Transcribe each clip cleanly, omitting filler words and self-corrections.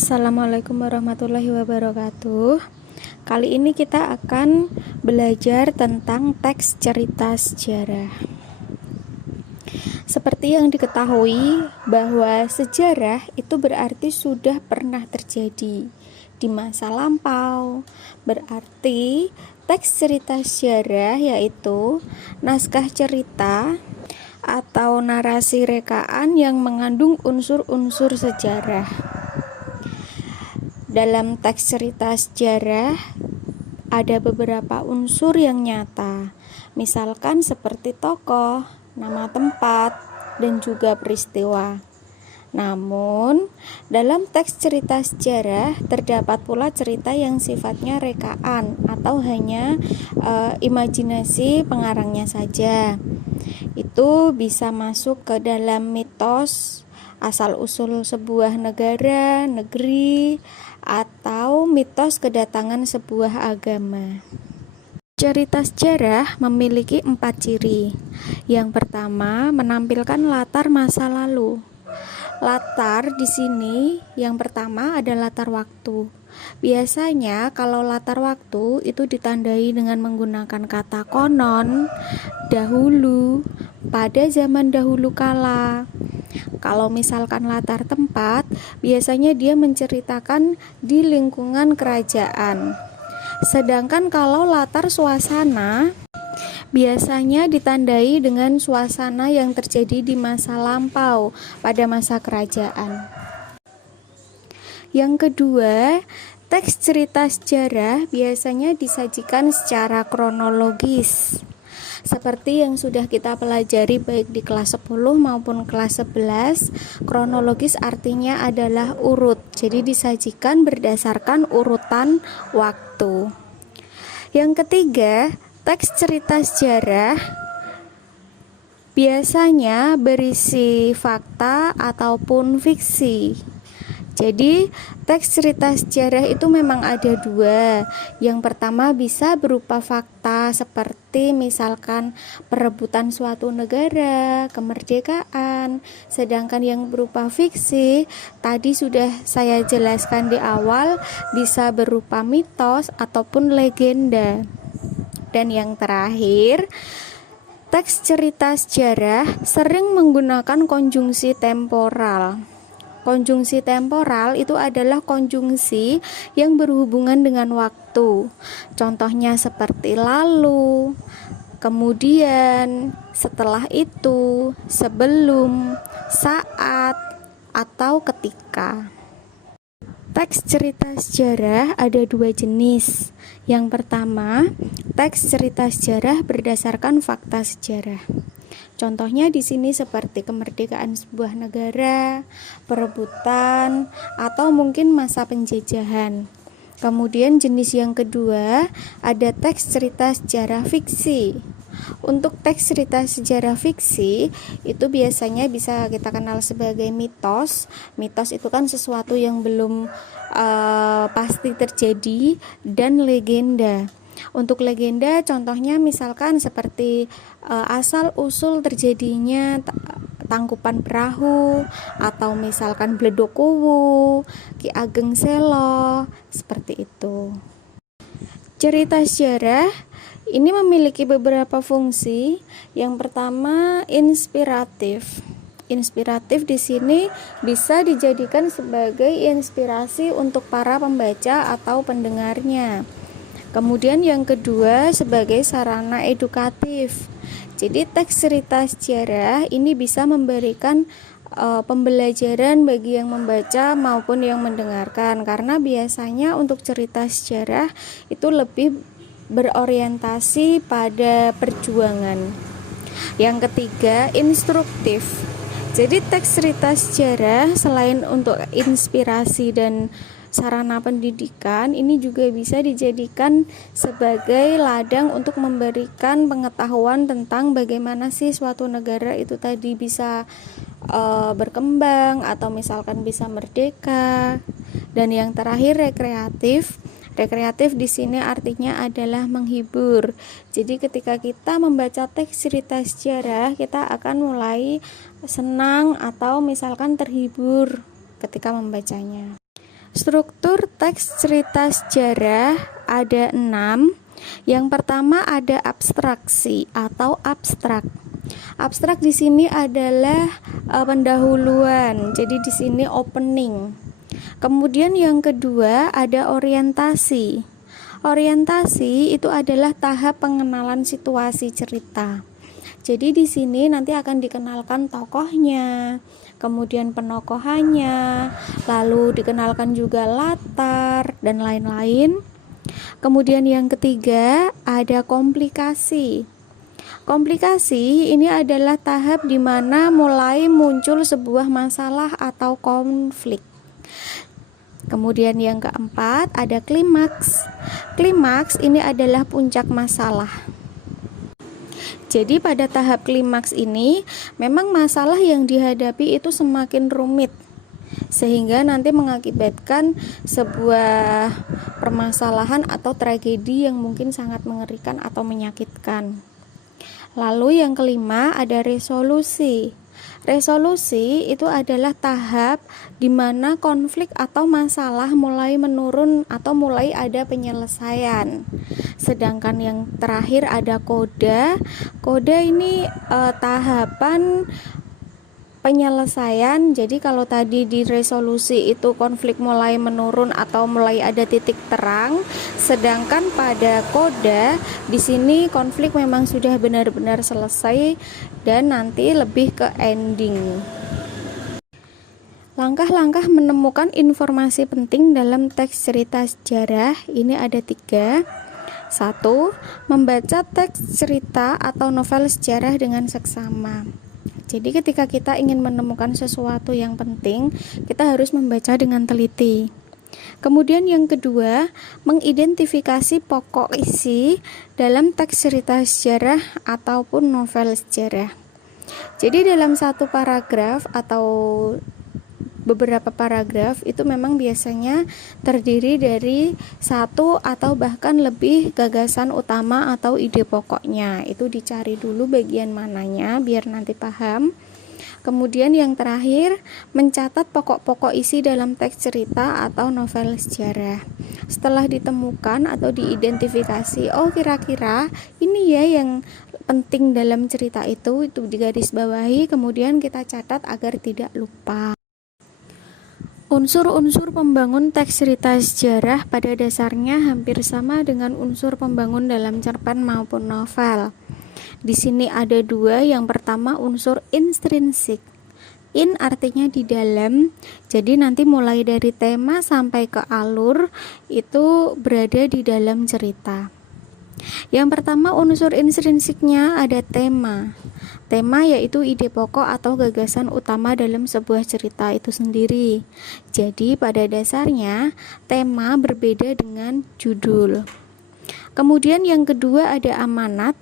Assalamualaikum warahmatullahi wabarakatuh. Kali ini kita akan belajar tentang teks cerita sejarah. Seperti yang diketahui bahwa sejarah itu berarti sudah pernah terjadi di masa lampau. Berarti teks cerita sejarah yaitu naskah cerita atau narasi rekaan yang mengandung unsur-unsur sejarah. Dalam teks cerita sejarah ada beberapa unsur yang nyata, misalkan seperti tokoh, nama tempat, dan juga peristiwa. Namun, dalam teks cerita sejarah terdapat pula cerita yang sifatnya rekaan atau hanya imajinasi pengarangnya saja. Itu bisa masuk ke dalam mitos, asal-usul sebuah negara, negeri, atau mitos kedatangan sebuah agama. Cerita sejarah memiliki 4 ciri. Yang pertama, menampilkan latar masa lalu. Latar di sini yang pertama ada latar waktu. Biasanya kalau latar waktu itu ditandai dengan menggunakan kata konon, dahulu, pada zaman dahulu kala. Kalau misalkan latar tempat, biasanya dia menceritakan di lingkungan kerajaan. Sedangkan kalau latar suasana, biasanya ditandai dengan suasana yang terjadi di masa lampau pada masa kerajaan. Yang kedua, teks cerita sejarah biasanya disajikan secara kronologis. Seperti yang sudah kita pelajari baik di kelas 10 maupun kelas 11, kronologis artinya adalah urut. Jadi disajikan berdasarkan urutan waktu. Yang ketiga, teks cerita sejarah biasanya berisi fakta ataupun fiksi. Jadi, teks cerita sejarah itu memang ada 2. Yang pertama bisa berupa fakta seperti misalkan perebutan suatu negara, kemerdekaan. Sedangkan yang berupa fiksi, tadi sudah saya jelaskan di awal, bisa berupa mitos ataupun legenda. Dan yang terakhir, teks cerita sejarah sering menggunakan konjungsi temporal. Konjungsi temporal itu adalah konjungsi yang berhubungan dengan waktu. Contohnya seperti lalu, kemudian, setelah itu, sebelum, saat, atau ketika. Teks cerita sejarah ada 2 jenis. Yang pertama, teks cerita sejarah berdasarkan fakta sejarah. Contohnya di sini seperti kemerdekaan sebuah negara, perebutan, atau mungkin masa penjajahan. Kemudian jenis yang kedua ada teks cerita sejarah fiksi. Untuk teks cerita sejarah fiksi itu biasanya bisa kita kenal sebagai mitos. Mitos itu kan sesuatu yang belum pasti terjadi, dan legenda. Untuk legenda contohnya misalkan seperti asal-usul terjadinya Tangkuban Perahu, atau misalkan Bledokuwu, Ki Ageng Selo, seperti itu. Cerita sejarah ini memiliki beberapa fungsi. Yang pertama, inspiratif. Inspiratif di sini bisa dijadikan sebagai inspirasi untuk para pembaca atau pendengarnya. Kemudian yang kedua sebagai sarana edukatif. Jadi teks cerita sejarah ini bisa memberikan pembelajaran bagi yang membaca maupun yang mendengarkan, karena biasanya untuk cerita sejarah itu lebih berorientasi pada perjuangan. Yang ketiga, instruktif. Jadi teks cerita sejarah selain untuk inspirasi dan sarana pendidikan, ini juga bisa dijadikan sebagai ladang untuk memberikan pengetahuan tentang bagaimana sih suatu negara itu tadi bisa berkembang atau misalkan bisa merdeka. Dan yang terakhir, rekreatif. Rekreatif di sini artinya adalah menghibur. Jadi ketika kita membaca teks cerita sejarah, kita akan mulai senang atau misalkan terhibur ketika membacanya. Struktur teks cerita sejarah ada 6. Yang pertama ada abstraksi atau abstrak. Abstrak di sini adalah pendahuluan. Jadi di sini opening. Kemudian yang kedua ada orientasi. Orientasi itu adalah tahap pengenalan situasi cerita. Jadi di sini nanti akan dikenalkan tokohnya, kemudian penokohannya, lalu dikenalkan juga latar dan lain-lain. Kemudian yang ketiga ada komplikasi. Komplikasi ini adalah tahap di mana mulai muncul sebuah masalah atau konflik. Kemudian yang keempat ada klimaks. Klimaks ini adalah puncak masalah. Jadi pada tahap klimaks ini memang masalah yang dihadapi itu semakin rumit, sehingga nanti mengakibatkan sebuah permasalahan atau tragedi yang mungkin sangat mengerikan atau menyakitkan. Lalu yang kelima ada resolusi. Resolusi itu adalah tahap di mana konflik atau masalah mulai menurun atau mulai ada penyelesaian. Sedangkan yang terakhir ada koda. Koda ini tahapan penyelesaian. Jadi kalau tadi di resolusi itu konflik mulai menurun atau mulai ada titik terang, sedangkan pada koda di sini konflik memang sudah benar-benar selesai dan nanti lebih ke ending. Langkah-langkah menemukan informasi penting dalam teks cerita sejarah ini ada 3. 1. Membaca teks cerita atau novel sejarah dengan seksama. Jadi ketika kita ingin menemukan sesuatu yang penting, kita harus membaca dengan teliti. Kemudian yang kedua, mengidentifikasi pokok isi dalam teks cerita sejarah ataupun novel sejarah. Jadi dalam satu paragraf atau beberapa paragraf itu memang biasanya terdiri dari satu atau bahkan lebih gagasan utama atau ide pokoknya. Itu dicari dulu bagian mananya biar nanti paham. Kemudian yang terakhir, mencatat pokok-pokok isi dalam teks cerita atau novel sejarah. Setelah ditemukan atau diidentifikasi, oh kira-kira ini ya yang penting dalam cerita itu digarisbawahi, kemudian kita catat agar tidak lupa. Unsur-unsur pembangun teks cerita sejarah pada dasarnya hampir sama dengan unsur pembangun dalam cerpen maupun novel. Di sini ada 2, yang pertama unsur intrinsik. In artinya di dalam, jadi nanti mulai dari tema sampai ke alur itu berada di dalam cerita. Yang pertama unsur intrinsiknya ada tema. Tema yaitu ide pokok atau gagasan utama dalam sebuah cerita itu sendiri. Jadi pada dasarnya tema berbeda dengan judul. Kemudian yang kedua ada amanat.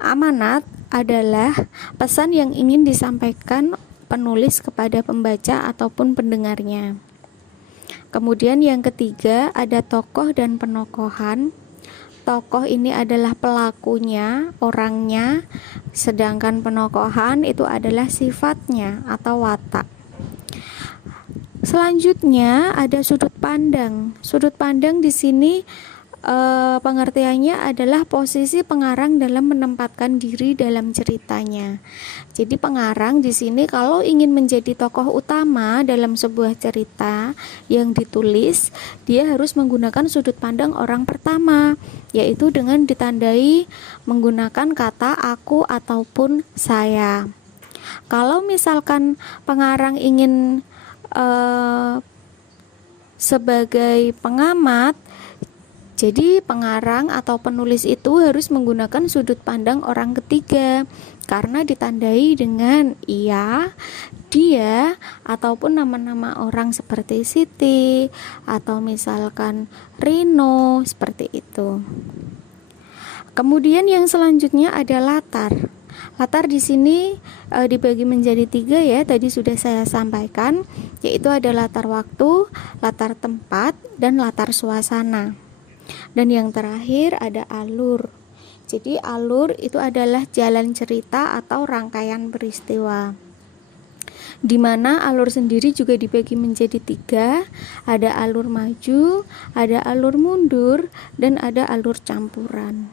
Amanat adalah pesan yang ingin disampaikan penulis kepada pembaca ataupun pendengarnya. Kemudian yang ketiga ada tokoh dan penokohan. Tokoh ini adalah pelakunya, orangnya, sedangkan penokohan itu adalah sifatnya atau watak. Selanjutnya ada sudut pandang. Sudut pandang di sini pengertiannya adalah posisi pengarang dalam menempatkan diri dalam ceritanya. Jadi pengarang di sini kalau ingin menjadi tokoh utama dalam sebuah cerita yang ditulis, dia harus menggunakan sudut pandang orang pertama, yaitu dengan ditandai menggunakan kata aku ataupun saya. Kalau misalkan pengarang ingin sebagai pengamat, jadi pengarang atau penulis itu harus menggunakan sudut pandang orang ketiga karena ditandai dengan ia, dia, ataupun nama-nama orang seperti Siti atau misalkan Rino, seperti itu. Kemudian yang selanjutnya ada latar. Latar di sini dibagi menjadi 3 ya, tadi sudah saya sampaikan, yaitu ada latar waktu, latar tempat, dan latar suasana. Dan yang terakhir ada alur. Jadi alur itu adalah jalan cerita atau rangkaian peristiwa. di mana alur sendiri juga dibagi menjadi 3, ada alur maju, ada alur mundur, dan ada alur campuran.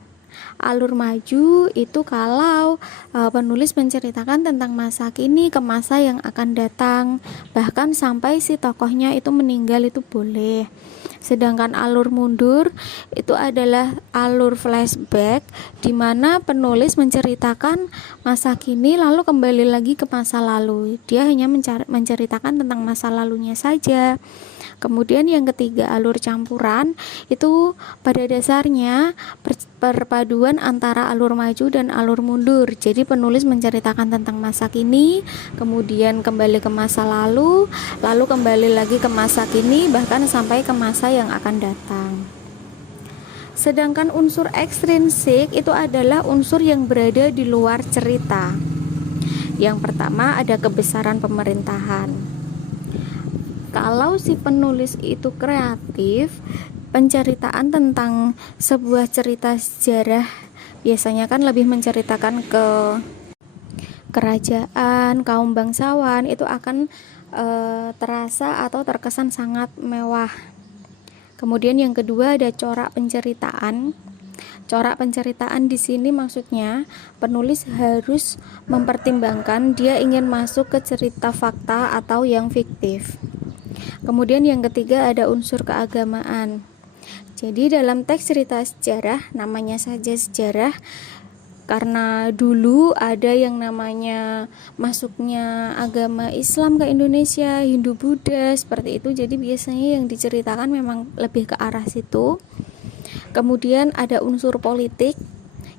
Alur maju itu kalau penulis menceritakan tentang masa kini ke masa yang akan datang, bahkan sampai si tokohnya itu meninggal itu boleh. Sedangkan alur mundur itu adalah alur flashback, di mana penulis menceritakan masa kini lalu kembali lagi ke masa lalu. Dia hanya menceritakan tentang masa lalunya saja. Kemudian yang ketiga, alur campuran itu pada dasarnya perpaduan antara alur maju dan alur mundur. Jadi penulis menceritakan tentang masa kini, kemudian kembali ke masa lalu, lalu kembali lagi ke masa kini, bahkan sampai ke masa yang akan datang. Sedangkan unsur ekstrinsik itu adalah unsur yang berada di luar cerita. Yang pertama ada kebesaran pemerintahan. Kalau si penulis itu kreatif, penceritaan tentang sebuah cerita sejarah biasanya kan lebih menceritakan ke kerajaan, kaum bangsawan, itu akan terasa atau terkesan sangat mewah. Kemudian yang kedua ada corak penceritaan. Corak penceritaan di sini maksudnya penulis harus mempertimbangkan dia ingin masuk ke cerita fakta atau yang fiktif. Kemudian yang ketiga ada unsur keagamaan. Jadi dalam teks cerita sejarah, namanya saja sejarah, karena dulu ada yang namanya masuknya agama Islam ke Indonesia, Hindu Buddha, seperti itu. Jadi biasanya yang diceritakan memang lebih ke arah situ. Kemudian ada unsur politik.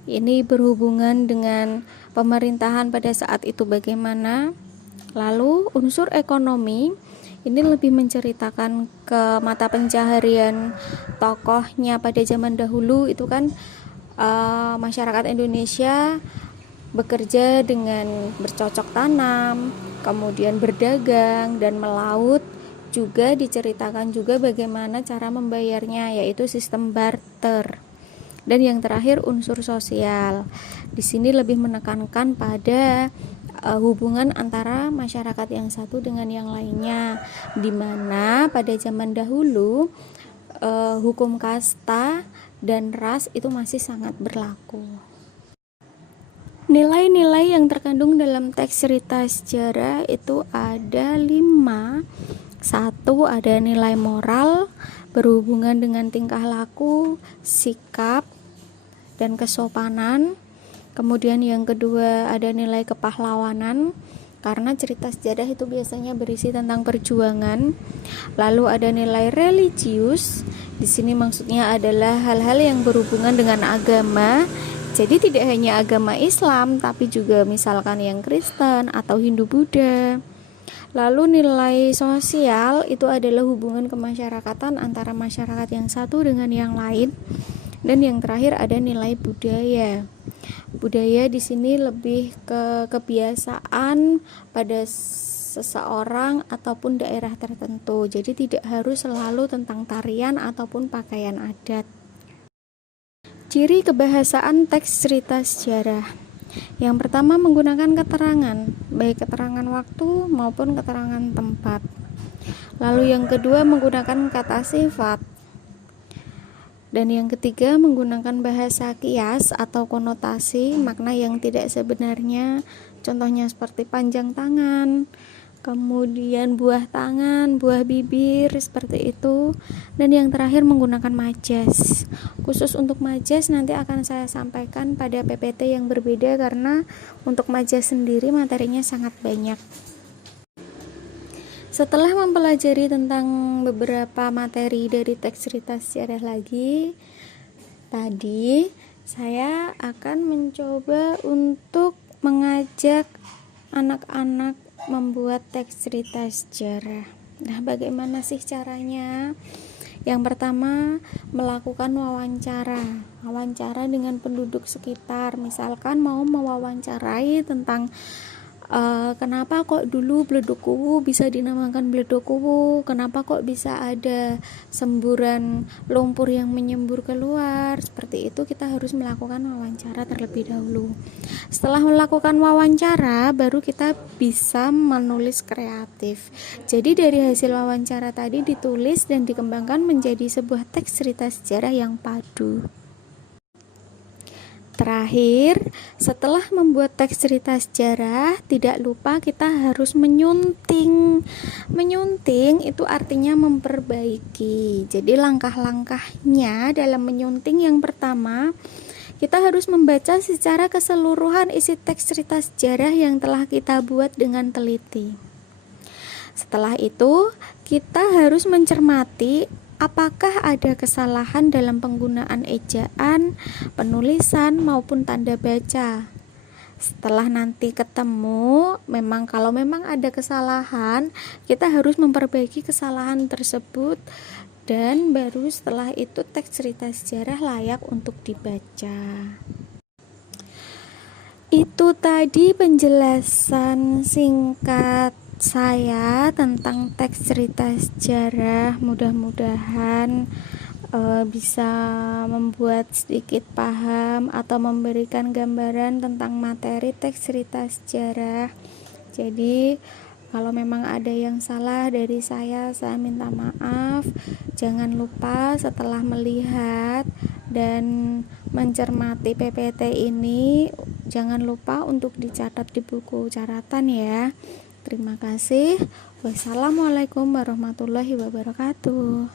Ini berhubungan dengan pemerintahan pada saat itu bagaimana. Lalu unsur ekonomi, ini lebih menceritakan ke mata pencaharian tokohnya pada zaman dahulu. Itu kan masyarakat Indonesia bekerja dengan bercocok tanam, kemudian berdagang dan melaut. Juga diceritakan juga bagaimana cara membayarnya, yaitu sistem barter. Dan yang terakhir unsur sosial. Di sini lebih menekankan pada hubungan antara masyarakat yang satu dengan yang lainnya, di mana pada zaman dahulu hukum kasta dan ras itu masih sangat berlaku. Nilai-nilai yang terkandung dalam teks cerita sejarah itu ada 5. 1 ada nilai moral berhubungan dengan tingkah laku, sikap, dan kesopanan. Kemudian yang kedua ada nilai kepahlawanan, karena cerita sejarah itu biasanya berisi tentang perjuangan. Lalu ada nilai religius. Di sini maksudnya adalah hal-hal yang berhubungan dengan agama. Jadi tidak hanya agama Islam, tapi juga misalkan yang Kristen atau Hindu Buddha. Lalu nilai sosial itu adalah hubungan kemasyarakatan antara masyarakat yang satu dengan yang lain. Dan yang terakhir ada nilai budaya. Budaya di sini lebih ke kebiasaan pada seseorang ataupun daerah tertentu. Jadi tidak harus selalu tentang tarian ataupun pakaian adat. Ciri kebahasaan teks cerita sejarah. Yang pertama menggunakan keterangan, baik keterangan waktu maupun keterangan tempat. Lalu yang kedua menggunakan kata sifat. Dan yang ketiga menggunakan bahasa kias atau konotasi makna yang tidak sebenarnya, contohnya seperti panjang tangan, kemudian buah tangan, buah bibir, seperti itu. Dan yang terakhir menggunakan majas. Khusus untuk majas nanti akan saya sampaikan pada PPT yang berbeda, karena untuk majas sendiri materinya sangat banyak. Setelah mempelajari tentang beberapa materi dari teks cerita sejarah lagi, tadi saya akan mencoba untuk mengajak anak-anak membuat teks cerita sejarah. Nah, bagaimana sih caranya? Yang pertama, melakukan wawancara dengan penduduk sekitar. Misalkan mau mewawancarai tentang Kenapa kok dulu Bledokuwu bisa dinamakan Bledokuwu, kenapa kok bisa ada semburan lumpur yang menyembur keluar. Seperti itu kita harus melakukan wawancara terlebih dahulu. Setelah melakukan wawancara baru kita bisa menulis kreatif. Jadi dari hasil wawancara tadi ditulis dan dikembangkan menjadi sebuah teks cerita sejarah yang padu. Terakhir, setelah membuat teks cerita sejarah, tidak lupa kita harus menyunting. Menyunting itu artinya memperbaiki. Jadi langkah-langkahnya dalam menyunting yang pertama, kita harus membaca secara keseluruhan isi teks cerita sejarah yang telah kita buat dengan teliti. Setelah itu, kita harus mencermati apakah ada kesalahan dalam penggunaan ejaan, penulisan, maupun tanda baca. Setelah nanti ketemu, kalau memang ada kesalahan, kita harus memperbaiki kesalahan tersebut, dan baru setelah itu teks cerita sejarah layak untuk dibaca. Itu tadi penjelasan singkat saya tentang teks cerita sejarah. Mudah-mudahan bisa membuat sedikit paham atau memberikan gambaran tentang materi teks cerita sejarah. Jadi kalau memang ada yang salah dari saya minta maaf. Jangan lupa setelah melihat dan mencermati PPT ini, jangan lupa untuk dicatat di buku catatan ya. Terima kasih. Wassalamualaikum warahmatullahi wabarakatuh.